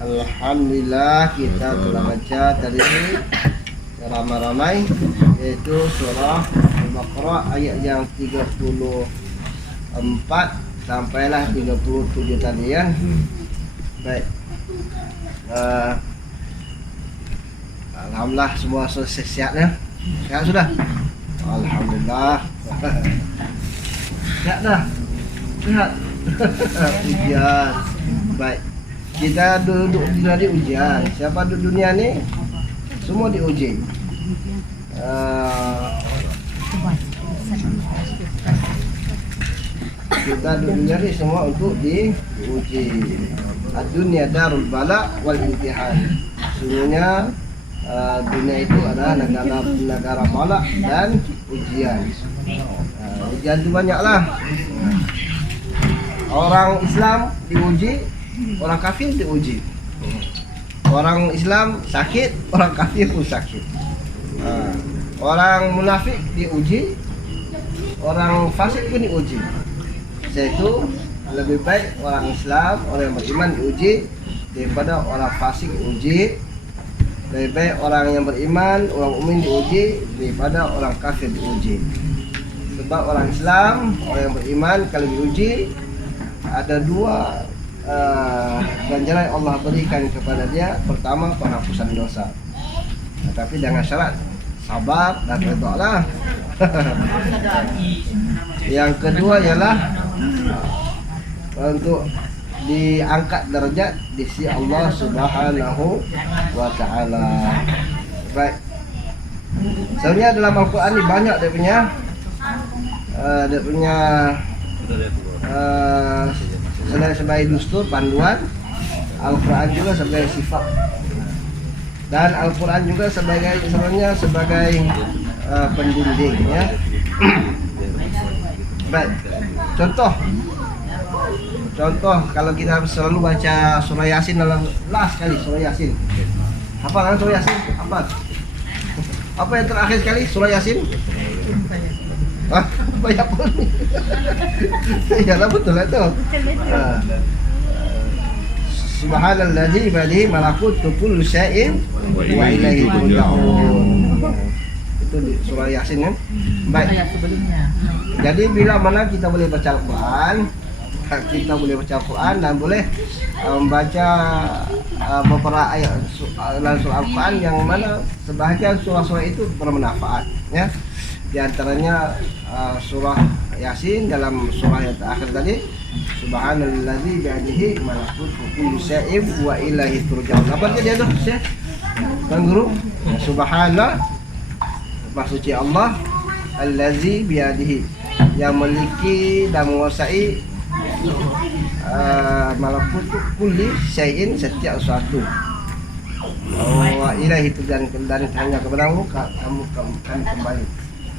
Alhamdulillah kita telah baca tadi ramai-ramai, yaitu surah Al-Baqarah ayat yang 34 sampailah 37 tadi ya. Baik. Alhamdulillah semua sehat ya. Sehat sudah? Alhamdulillah. Sehat dah. Sehat. Ujian. Baik. Kita duduk di ujian. Siapa duduk dunia ni? Semua diuji. Kita duduk dunia ni semua untuk diuji. Dunia darul bala wal imtihan. Sesungguhnya dunia itu adalah negara bala dan ujian. Ujian itu banyaklah. Orang Islam diuji, orang kafir diuji. Orang Islam sakit, orang kafir pun sakit. Orang munafik diuji, orang fasik pun diuji. Yaitu lebih baik orang Islam, orang yang beriman diuji daripada orang fasik diuji. Lebih baik orang yang beriman, orang mukmin diuji daripada orang kafir diuji. Sebab orang Islam, orang yang beriman kalau diuji, ada dua ganjaran Allah berikan kepada dia. Pertama, penghapusan dosa, tapi dengan syarat sabar dan redha lah. Yang kedua ialah untuk diangkat derajat di sisi Allah Subhanahu wa taala. Baik. Sebenarnya dalam Al-Quran ni banyak dia punya selain sebagai dustur panduan, Al-Quran juga sebagai sifat, dan Al-Quran juga sebenarnya sebagai pendinding ya. Baik. Contoh kalau kita selalu baca surah Yasin dalam last kali surah Yasin. Apa kan surah Yasin? Apa yang terakhir sekali surah Yasin? Banyak pun. Ya lah, betul lah tu. Subhanallazi biyadihi malakutu kulli syai'in wa ilaihi turja'un. Itu di surah Yasin kan. Baik. Jadi bila mana kita boleh baca Al-Quran, kita boleh baca Al-Quran dan boleh membaca beberapa ayat dalam surah Al-Quran yang mana sebahagian surah-surah itu bermanfaat ya. Di antaranya surah Yasin dalam surah yang terakhir tadi, Subhanallazi biyadihi malakutu kulli syai'in wa ilaihi turja'un. Apa dia tu? Bang Guru? Subhanallah, maksudnya Allah, allazi biyadihi, yang memiliki dan menguasai malakutu kulli syai'in, setiap sesuatu. Wa ilaihi turja'un, dan hanya kepadamu kamu kembali.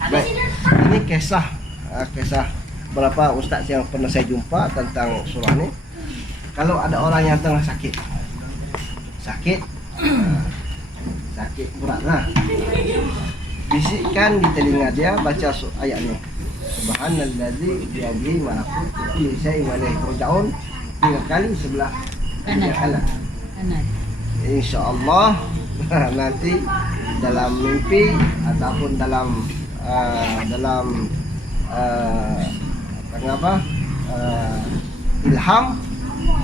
Baik, ini kisah beberapa ustaz yang pernah saya jumpa tentang surah ini. Kalau ada orang yang tengah sakit berat lah, bisikkan di telinga dia baca ayat ini, Subhanallazi biyadihi malakutu kulli syai'in wa ilaihi turja'un, 3 kali sebelah kanan. Insyaallah nanti dalam mimpi ataupun dalam ilham,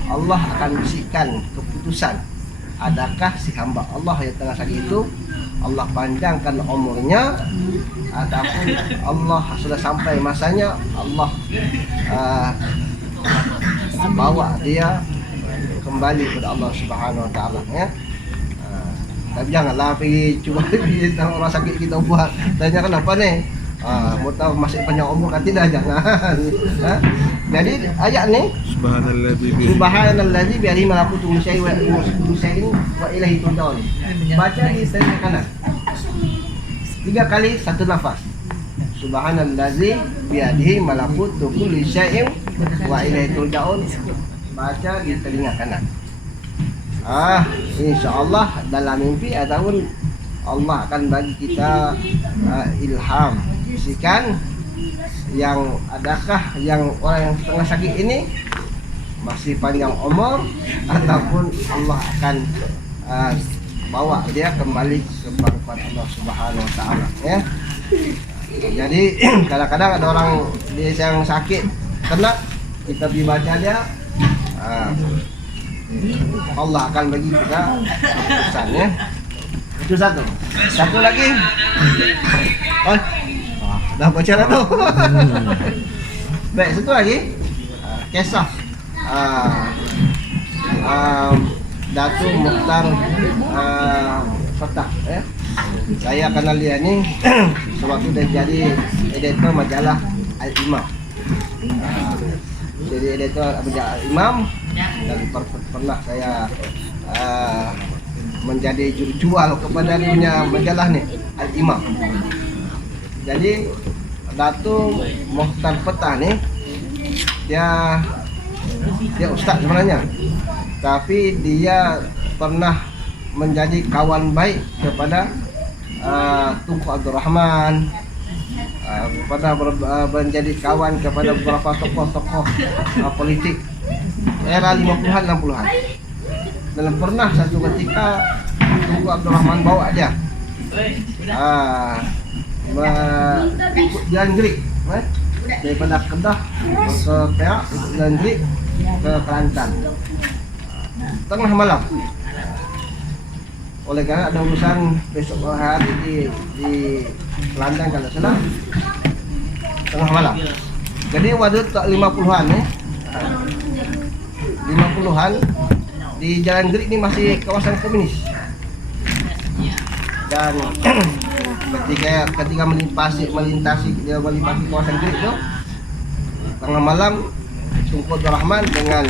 Allah akan bisikkan keputusan. Adakah si hamba Allah yang tengah sakit itu Allah panjangkan umurnya, ataupun Allah sudah sampai masanya Allah bawa dia kembali kepada Allah Subhanahu wa taala ya. Tapi janganlah pergi cuba orang sakit kita buat tanya kenapa ni, mau tahu masih panjang umur kan, tidak, jangan. Jadi ayat ni Subhanallazi biyadihi malakutu kulli syai'in wa ilaihi turja'un, baca di telinga kanan 3 kali satu nafas. Subhanallazi biyadihi malakutu kulli syai'in wa ilaihi turja'un, baca di telinga kanan. InsyaAllah dalam mimpi ataupun Allah akan bagi kita ilham, bisikan yang adakah yang orang yang tengah sakit ini masih panjang umur ataupun Allah akan bawa dia kembali ke pangkuan Allah Subhanahu wa taala ya. Jadi kadang-kadang ada orang dia yang sakit kena, kita dibaca dia Allah akan bagi kita keputusan ya. Itu satu. Satu lagi. Oh, dah baca dah tu. Baik, satu lagi. Kisah Datuk Mukhtar Fatah ya. Saya kenal dia ni sewaktu dia jadi editor majalah Al-Imam. Jadi editor majalah Al-Imam dan pernah saya menjadi jurujual kepada dia punya majalah ni Al-Imam. Jadi Datuk Mukhtar Fatah ni dia ustaz sebenarnya, tapi dia pernah menjadi kawan baik kepada Tunku Abdul Rahman, menjadi kawan kepada beberapa tokoh-tokoh politik era 50-an 60-an. Dan pernah satu ketika Tunku Abdul Rahman bawa dia ikut jalan Greek daripada Kedah ke Perak, ikut jalan Greek ke Kelantan tengah malam. Oleh kerana ada urusan besok hari di Kelantan kalau salah, tengah malam. Jadi waktu 50-an 50-an di Jalan Greek ni masih kawasan komunis. Dan ketika melintasi kawasan Greek tu tengah malam, Tunku Abdul Rahman dengan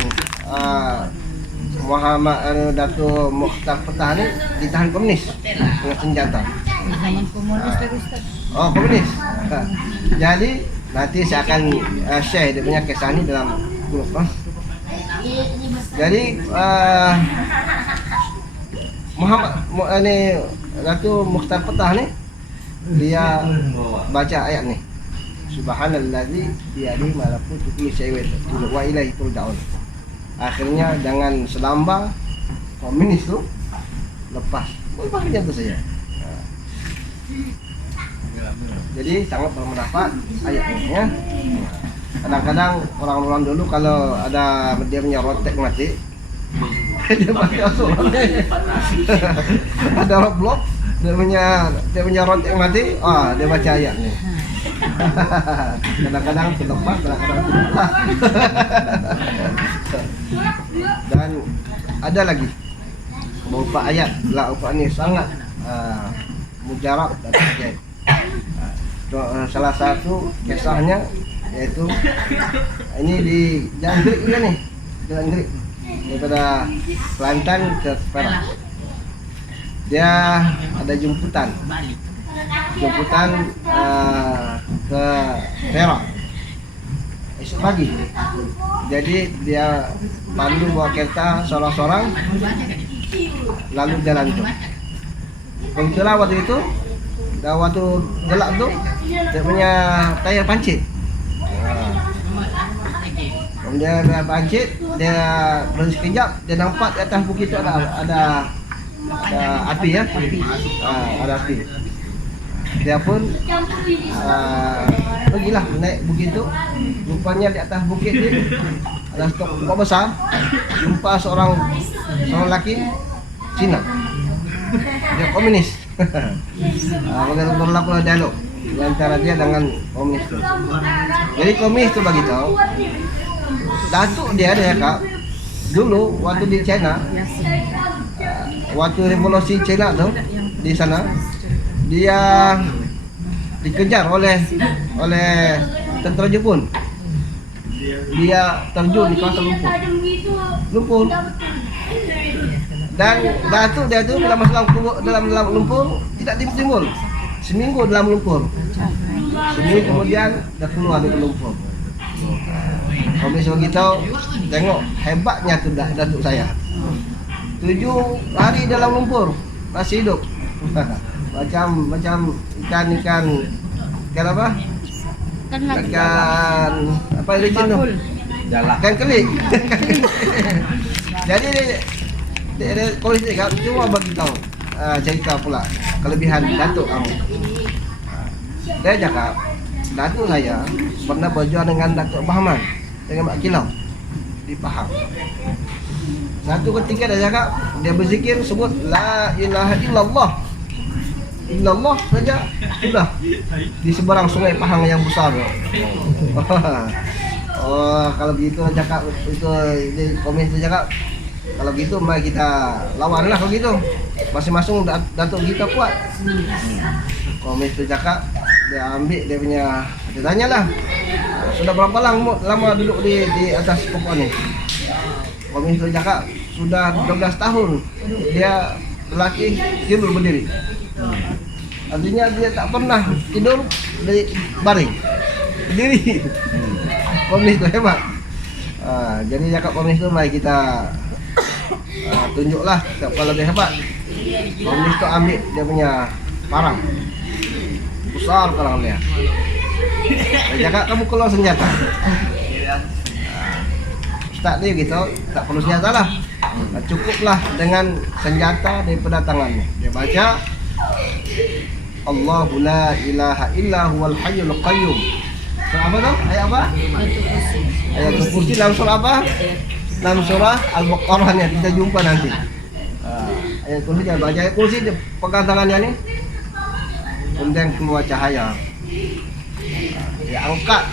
Muhammad Datuk Mukhtar Fatah ni ditahan komunis dengan senjata. Zaman komunis Ustaz. Oh, komunis. Jadi nanti saya akan share dia punya kisah ni dalam grup. Jadi Datuk Mukhtar Fatah ni dia baca ayat ni. Subhanallazi biyadihi malakutu kulli syai'in wa ilaihi turja'un. Akhirnya dengan selamba komunis tu lepas macam tu saja. Jadi sangat bermanfaat ayat ini ya. Kadang-kadang orang-orang dulu kalau ada dia punya rotek mati dia masuk ada blok dia punya rotek mati, dia baca ayat ni. Kadang-kadang terlepas, kadang-kadang terlepas. Dan ada lagi beberapa ayat beberapa ni sangat mujarab dan ajaib. Salah satu kisahnya iaitu ini di Jalan Greek juga ni, Jalan Greek daripada Kelantan ke Perak. Dia ada jemputan ke Perak esok pagi. Jadi dia pandu bawa kereta sorang-sorang lalu jalan tu. Kebetulan waktu itu, waktu gelap tu dia punya tayar pancit. Kemudian dia pancit, dia berhenti sekejap, dia nampak di atas bukit tu ada api ya, ada api. Dia pun pergilah naik bukit tu. Rupanya di atas bukit ni ada stok pokok besar. Jumpa seorang lelaki Cina. Dia komunis. Berlaku dialog di antara dia dengan komunis tu. Jadi komunis tu bagi tahu datuk dia kak dulu waktu di China, waktu revolusi China tu di sana dia dikejar oleh tentera Jepun. Dia terjun di kawasan lumpur. Dan datuk dia tu dalam lumpur tidak timbul. Seminggu dalam lumpur. Seminggu kemudian dah keluar dari lumpur. Komunis beritahu, tengok hebatnya tu datuk saya. 7 hari dalam lumpur masih hidup. Macam ikan apa? Ikan apa licin tu? Kan kelik. Jadi dia polis dia kan cuma bagi tahu cerita pula kelebihan datuk kamu. Dia cakap datuk saya pernah berjuang dengan Datuk Bahman dengan Mak Kilau di Pahang. Satu ketika dia cakap dia berzikir sebut la ilaha illallah. Illallah saja sudah di seberang sungai Pahang yang besar. Oh, kalau begitu cakap itu di komen itu cakap kalau gitu mari kita lawan lah kalau gitu. Masing-masing datuk kita kuat. Komen itu cakap dia ambil dia punya dia tanyalah sudah berapa lama duduk di atas pokok ni. Komen itu cakap sudah 12 tahun dia lelaki tidur berdiri. Artinya dia tak pernah tidur di baring, berdiri. Komunis itu hebat. Jadi cakap komunis itu mari kita tunjuklah siapa lebih hebat. Komunis itu ambil dia punya parang besar parang dia. Dia cakap kamu keluar senjata. Ustaz dia gitu tak perlu senjata lah. Cukuplah dengan senjata daripada tangannya. Dia baca Allahu la ilaha illa huwal hayyul qayyum. Surah apa tu? Ayat apa? Ayat kursi dalam surah apa? Dalam surah Al-Baqarah ni kita jumpa nanti. Ayat kursi dia baca ayat kursi dia pegang tangannya ni. Kemudian keluar cahaya. Dia angkat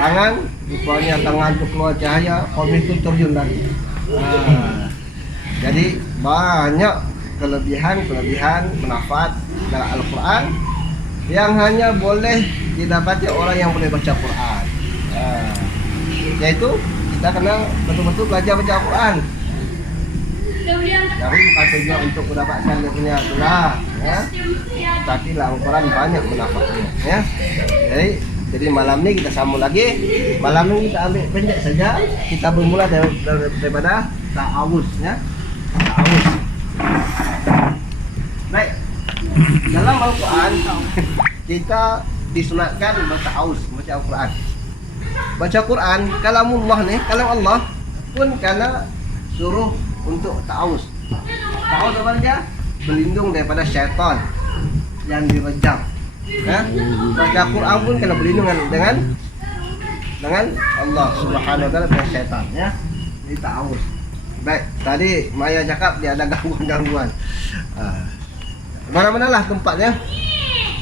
tangan, rupanya tangan tu keluar cahaya, komis tu terjun lagi. Jadi banyak kelebihan manfaat dalam Al-Quran yang hanya boleh didapati orang yang boleh baca Quran. Yaitu kita kena betul-betul belajar baca Al-Quran. Jadi bukan tujuan untuk mendapatkan dia punya gelar, ya. Tapi Al-Quran banyak manfaatnya, ya. Jadi malam ni kita sambung lagi. Malam ni kita ambil pendek saja. Kita bermula daripada ta'awuz, ya. Ta'awuz. Baik. Dalam Al-Quran kita disunatkan berta'awuz, baca Al-Quran. Baca Quran, kalamullah ni, kalam Allah pun kena suruh untuk ta'awuz. Ta'awuz apa dia? Berlindung daripada syaitan yang direjam. Baca Quran pun kena berlindung dengan Allah Subhanahu wa taala dari syaitan, ya. Ini ta'awuz. Baik, tadi Maya cakap dia ada gangguan-gangguan. Mana-manalah tempatnya.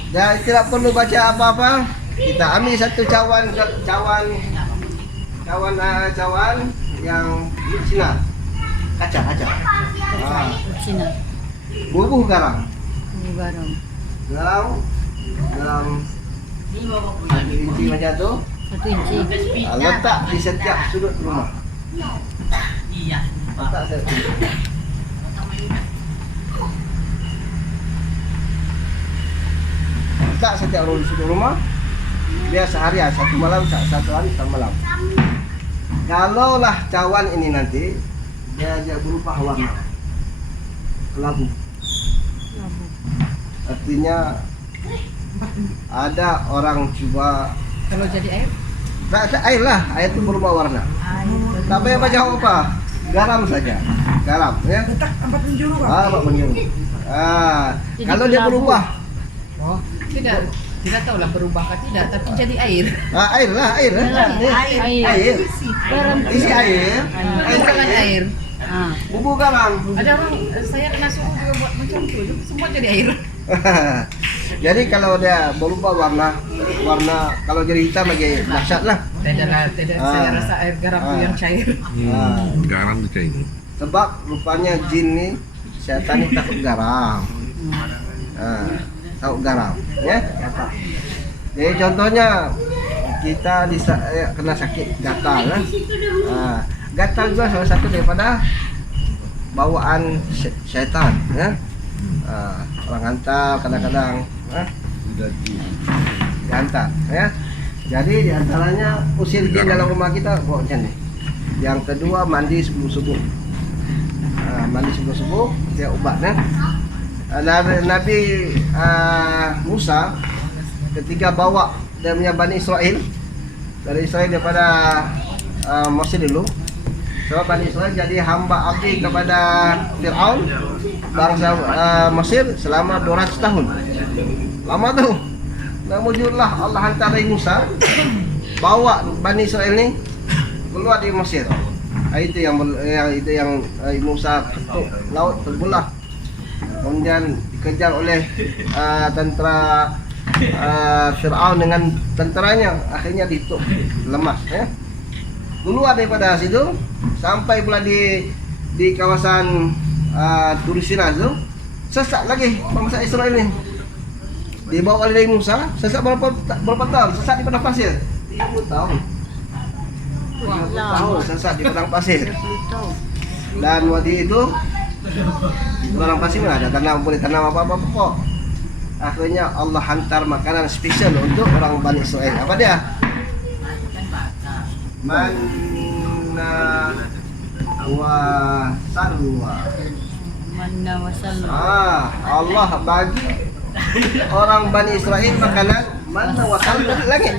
Dan tidak perlu baca apa-apa. Kita ambil satu cawan yang sinar. Kaca. Sinar. Bubuh garam. Garam. Dalam 1 inci macam tu. 1 inci. Letak di setiap sudut rumah. Letak setiap sudut rumah. Dia seharian, satu malam, satu hari, satu malam. Kalaulah cawan ini nanti dia berubah warna kelabu. Artinya ada orang cuba Kalau jadi air? tak ada air lah, air itu berubah warna. Tak payah baca apa, garam saja, garam, ya. Letak 4 penjuru kan? 4 penjuru. Kalau dia berubah, Oh, tidak tahulah berubah atau tidak, tapi jadi air. air lah, air. Air. Garam. Isi air, Bukan air. bubuk garam. Ada orang saya kena suruh juga buat macam tu, semua jadi air. Jadi kalau dia berubah warna kalau jadi hitam lagi dahsyat lah. Tidak. Saya rasa air garam itu yang cair. Garam tu cair. Sebab rupanya jin ni, syaitan ni takut garam. Takut garam, ya. Jadi contohnya kita kena sakit gatal, kan? Gatal juga salah satu daripada bawaan syaitan, ya. Orang hantar kadang-kadang, dihantar, ya. Jadi diantaranya usir jin dalam rumah kita, buat macam ni. Yang kedua mandi sebelum subuh. Mandi sebelum subuh, dia ubat, ya. Nabi Musa ketika bawa dia punya Bani Israel Dari Israel daripada Mesir dulu. Sebab Bani Israel jadi hamba abdi kepada Fir'aun bangsa Mesir selama 200 tahun. Lama tuh. Namunlah Allah hantar Nabi Musa bawa Bani Israel ini keluar dari Mesir. Itu yang Musa ketuk laut terbelah. Kemudian dikejar oleh tentera Fir'aun dengan tenteranya, akhirnya ditutup lemas ya. Keluar daripada situ sampai pula di kawasan Turisina itu sesat lagi bangsa Israel ini. Dibawa oleh Musa, sesat berapa tahun? Sesat di padang pasir. 30 tahun. 30 tahun sesat di padang pasir. Dan waktu itu di padang pasir mana ada tanam, boleh tanam apa-apa pokok. Akhirnya Allah hantar makanan spesial untuk orang Bani Israel. Apa dia? Manna wa salwa. Manna wa salwa. Allah bagi orang Bani Israel makanan manna wa salwa dari langit.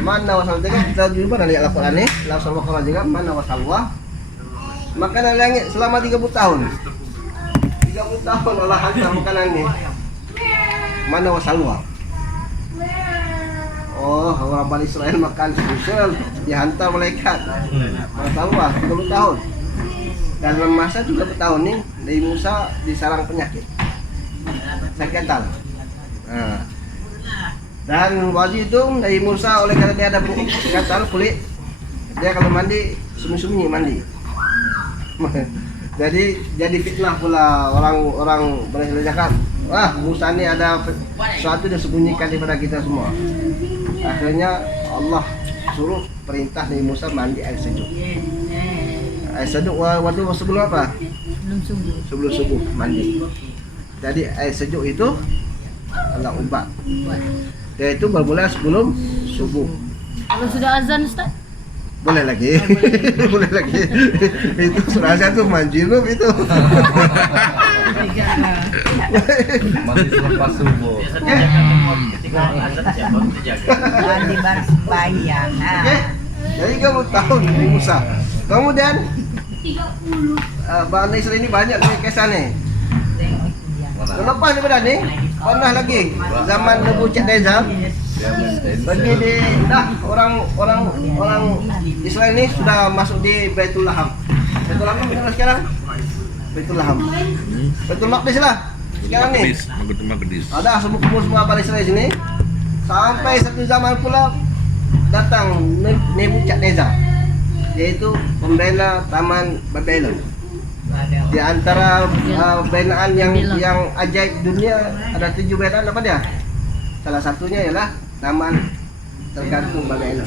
Manna wa salwa kita jumpa dari Al-Qur'an ni, Al Baqarah juga manna wa salwa. Makanan langit selama 30 tahun. 30 tahun Allah hantar makanan ni. Manna wa salwa. Oh, orang Bani Israel makan spesial dihantar malaikat. Masalah 30 tahun. Dalam masa 30 tahun ni, Nabi Musa diserang penyakit sakit tal. Dan waktu itu Nabi Musa oleh karena dia ada gatal kulit, dia kalau mandi sembunyi-sembunyi mandi. jadi fitnah pula orang Bani Israel cakap, wah Musa ni ada sesuatu dia sembunyikan daripada kita semua. Akhirnya Allah suruh perintah Nabi Musa mandi air sejuk. Air sejuk waktu sebelum apa? Sebelum subuh mandi. Jadi air sejuk itu adalah ubat. Yaitu bermula sebelum subuh. Kalau sudah azan Ustaz? Boleh lagi. Boleh lagi. Itu sudah azan tuh manjilub itu. Masih selepas subuh. Mandi baru sembahyang. Jadi kamu tahu Nabi Musa. Kemudian Bani Israel ini banyak kisah nih. Lepas daripada ni, pernah lagi zaman Nebuchadnezzar pergi di orang Israel ini sudah masuk di Baitul Laham. Baitul Laham mana sekarang? Baitul Laham. Baitul Maqdis lah. Sekarang ni ada semua Bani Israel sini. Sampai satu zaman pula datang Nebuchadnezzar, yaitu pembina Taman Babylon. Di antara binaan yang ajaib dunia ada 7 binaan apa dia? Salah satunya ialah Taman tergantung Babylon.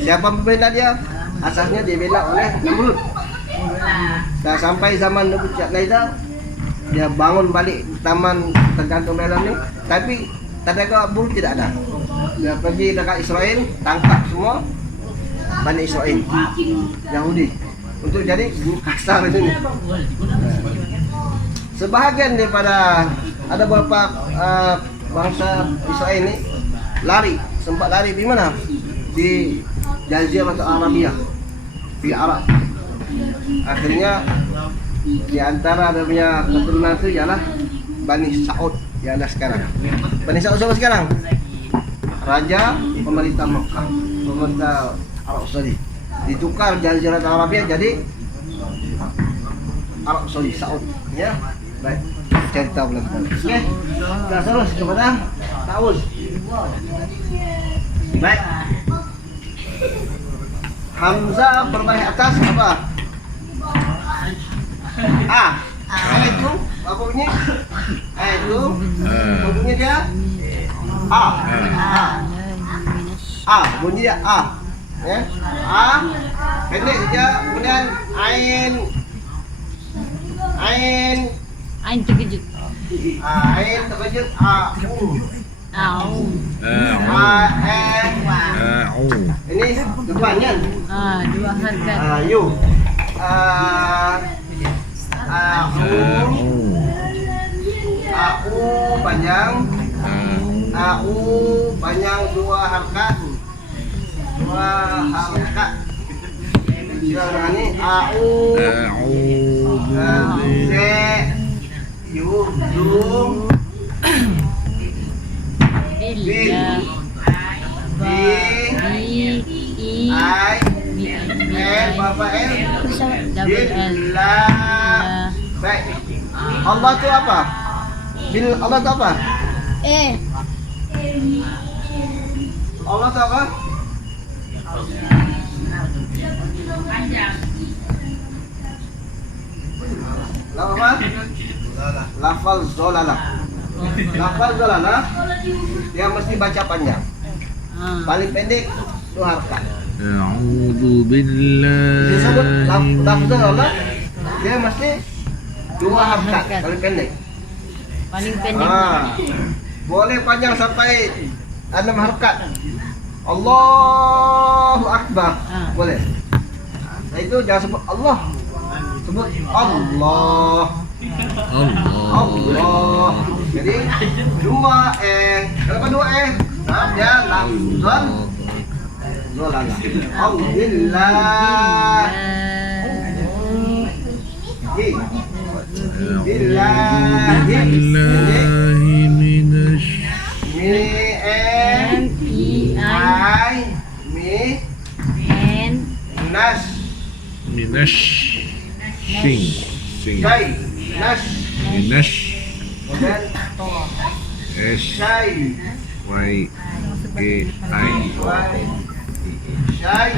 Siapa pembina dia? Asasnya dibina oleh Namrud. Dan sampai zaman Nebuchadnezzar dia bangun balik Taman tergantung Babylon ni, tapi tanda buruh tidak ada. Dia pergi dekat Israel, tangkap semua Bani Israel Yahudi untuk jadi guru kasar di sini. Sebahagian daripada ada beberapa bangsa Israel ini sempat lari di mana? Di Jazirah Arabia, di Arab. Akhirnya di antara dia punya keturunan itu ialah Bani Saud yang ada sekarang. Bani Saud siapa sekarang? Raja pemerintah Mekah, pemerintah Arab Saudi. Ditukar Jazirah Arabia jadi Arab Saudi, Saud. Ya, baik. Cerita pelan-pelan. Okey. Kita terus kepada Taus. Baik. Hamzah berbaris atas apa? Itu apa bunyi? Itu bunyi dia bunyi dia ya. Pendek saja. Kemudian Ain terkejut. Ain terkejut. Ini depannya. Dua harakat. Yu. Panjang. Panjang 2 harakat. harkat. Silakan ini au yuzum Billah. I Bapak L Double L. Billah. Baik. Allah itu apa? Allah itu apa? Allah itu apa? Apa? Lafal zolalah. Lafal zolalah dia mesti baca panjang. Paling pendek itu harkat. A'udzu Disebut billahi lafal zolalah dia mesti 2 harkat paling pendek. Paling pendek. Boleh panjang sampai 6 harkat. Allahu Akbar. Boleh. Nah, itu jangan sebut Allah. Sebut Allah. Allah. Jadi 2 Kenapa 2 Nah, dia lafzan zolalah. Alhamdulillah. billahi minasy minasy sing minasy S Y G I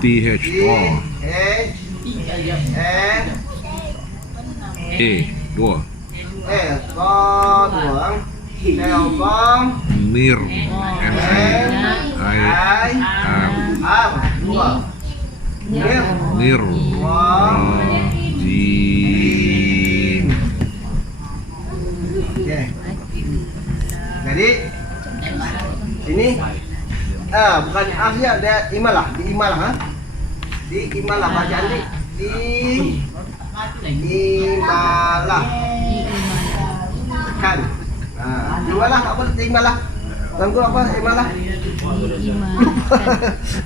T H O E 2 Mir M I R Nir Rajim. Jadi ini bukan aslinya dia imalah, di imalah bacaan di imalah kan. Imalah apa imalah? Tunggu apa imalah?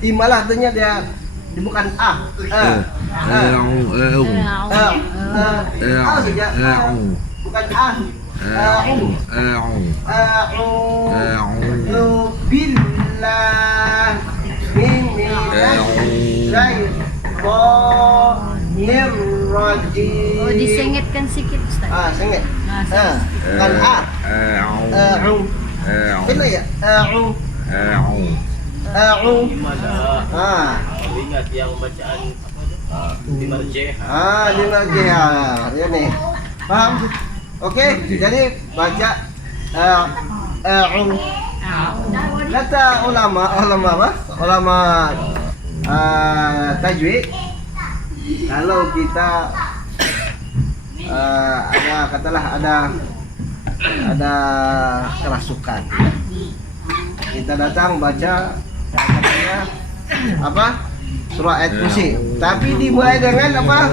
Imalah artinya dia bukan bukan a'udzu billahi minasyaitonir rajim. Oh, disengitkan sikit Ustaz. Sengit. Bukan benar ya? Ingat yang bacaan di marjeh. Di marjeh. Ya nih. Paham? Oke, jadi baca kata ulama tajwid, kalau kita ada kerasukan, kita datang baca katanya apa surah ayat kursi, tapi dimulai dengan apa?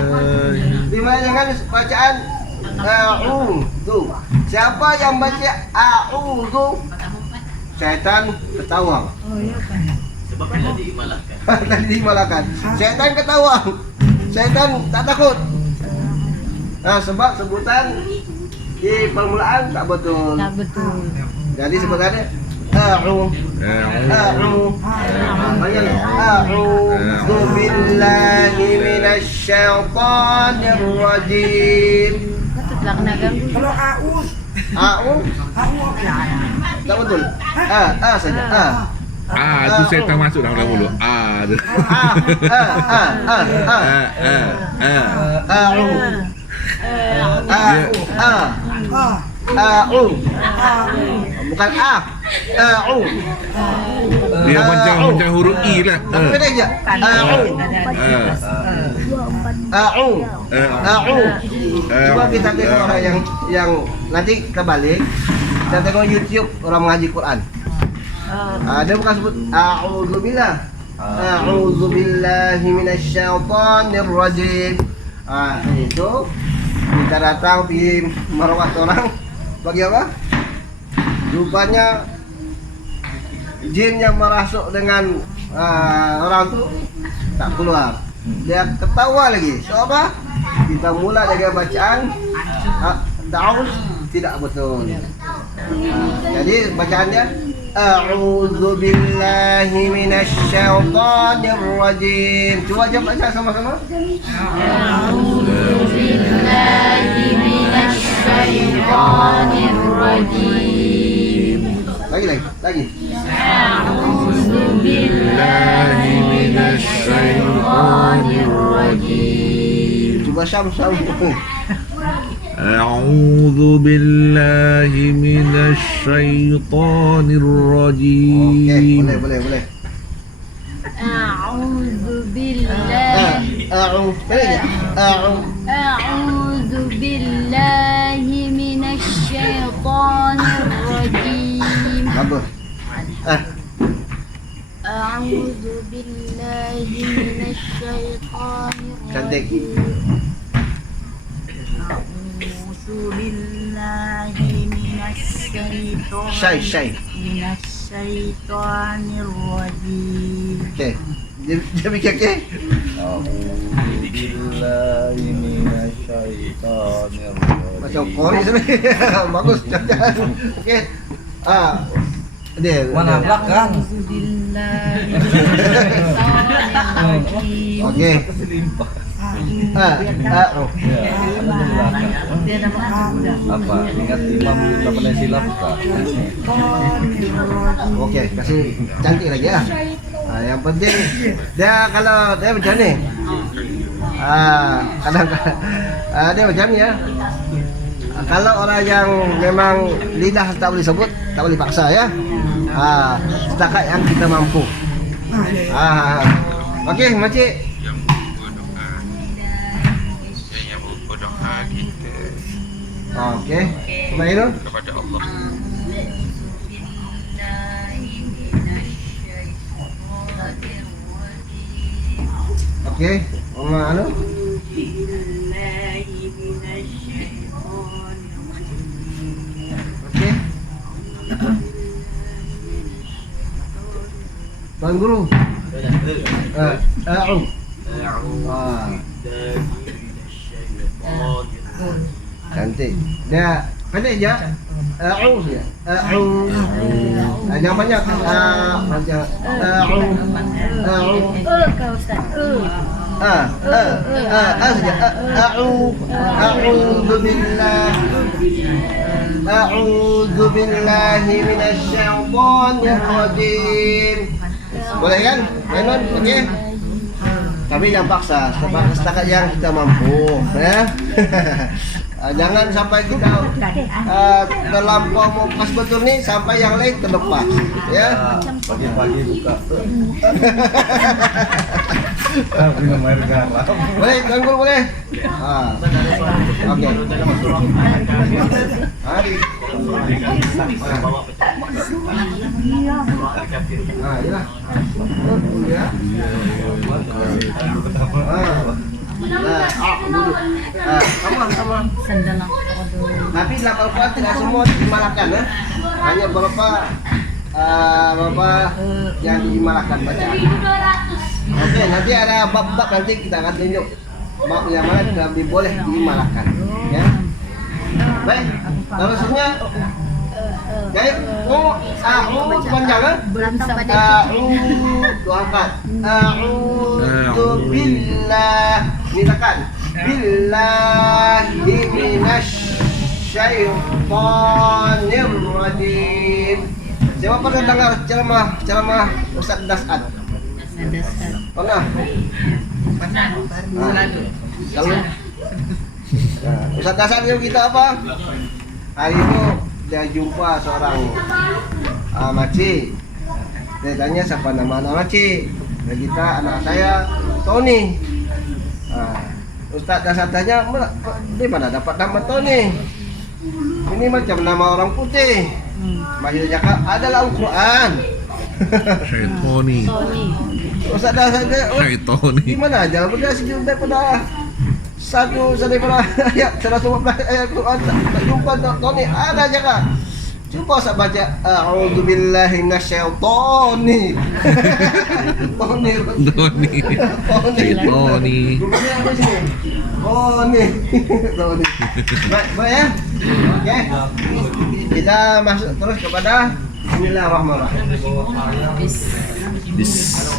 Dimulai dengan bacaan a'udzu. Siapa yang baca a'udzu, setan ketawa. Sebab tadi diimalahkan. Tadi diimalahkan. Setan ketawa. Setan tak takut. Sebab sebutan di permulaan tak betul. Tak betul. Jadi sebutannya a'udzu billahi minasyaitonir rajim. Tak kena ganggu. Kalau aus Tak betul. Saja. itu setan masuk dalam mulut. Tu. Bukan Dia macam huruf I lah. Pendek je. Coba kita tengok orang yang nanti kita balik, kita tengok YouTube orang mengaji Quran. Dia bukan sebut a'udzubillah. A'udzubillahi minasyaitonir rajim. Itu kita datang di merawat orang bagi apa? Rupanya jin yang merasuk dengan orang tu tak keluar. Dia ketawa lagi. So apa? Kita mula dengan bacaan Daus tidak betul. Jadi bacaannya A'udzu billahi minasy syaithanir rajim. Cuba aja baca sama-sama. A'udzu billahi minasy syaithanir rajim. Lagi. A'udzu billahi minasy syaithanir rajim. Coba sama-sama. A'udzu billahi minasy syaithanir rajim. Okey, boleh. A'udzu billahi A'udzu billahi minasy syaithanir rajim. Bagus. A'udzu billahi minasy syaithanir Cantik. A'udzu billahi minasyaitonir Syai. minasyaitonir rajim. Okey. Dia fikir okey. Billahi minasyaitonir rajim. Macam kori sebenarnya. Bagus. Okey. Dia Mana belakang? A'udzu billahi minasyaitonir rajim. Okey. Selimpah. Ah. Ya, ada di belakang. Dia nama kuda. Apa? Ingat imam kita pernah silap tak? Okey, kasih cantik lagi ya. Yang penting dia kalau dia macam ni. Kadang-kadang dia macam ni ya. Kalau orang yang memang lidah tak boleh sebut, tak boleh paksa ya. Setakat yang kita mampu. Okey, makcik. Okey. Kembali dulu Kepada Allah. Okey. Anu. Okey. Tuan Guru. A'u. Cantik. Dia pendek je. A'u saja. A'u. Jangan banyak. Panjang. A'u. A'u. Kau Ustaz. Saja. A'udzu billahi minasy syaithanir rajim. Boleh kan? Mainan, okey. Tapi jangan paksa, setakat yang kita mampu, ya. Jangan sampai kita terlampau mau pas betul nih sampai yang lain terlepas, ya. Pagi-pagi buka. Minum air garam. Boleh, ganggu boleh. Okey. Hari. Ya. Ya. Sama. Sandal aku. Tapi 8 tidak semua dimalahkan ya. Hanya beberapa yang dimalahkan bacaan. Oke, nanti ada bab-bab nanti kita akan tunjuk bab yang mana tidak boleh dimalahkan. Ya. Baik, terusnya baik, panjang kan? Belum sampai dia. Dua angkat. A'udzu billah. Mintakan. Billahi minasyaitonir rajim. Siapa pernah dengar ceramah Ustaz Dasad? Pernah? Selalu. Ustaz Dasad itu kita apa? Hari itu dia jumpa seorang makcik. Dia tanya siapa nama anak makcik. Dan kita anak saya Tony. Ustaz Dasar tanya, di mana dapat nama Tony? Ini macam nama orang putih. Makcik cakap, adalah Al-Quran. Syaitoni. Ustaz Dasar tanya, Syaitoni. gimana aja? Benda sejauh daripada daripada ayat 114 ayat Quran tak jumpa Tony. Ada cakap. Coba saya baca a'udzubillahi minasyaitonir. Toni. Tony. Tony. Rupanya apa sih? Toni. Toni. Baik ya. Oke. Kita masuk terus kepada Bismillahirrahmanirrahim. Bis.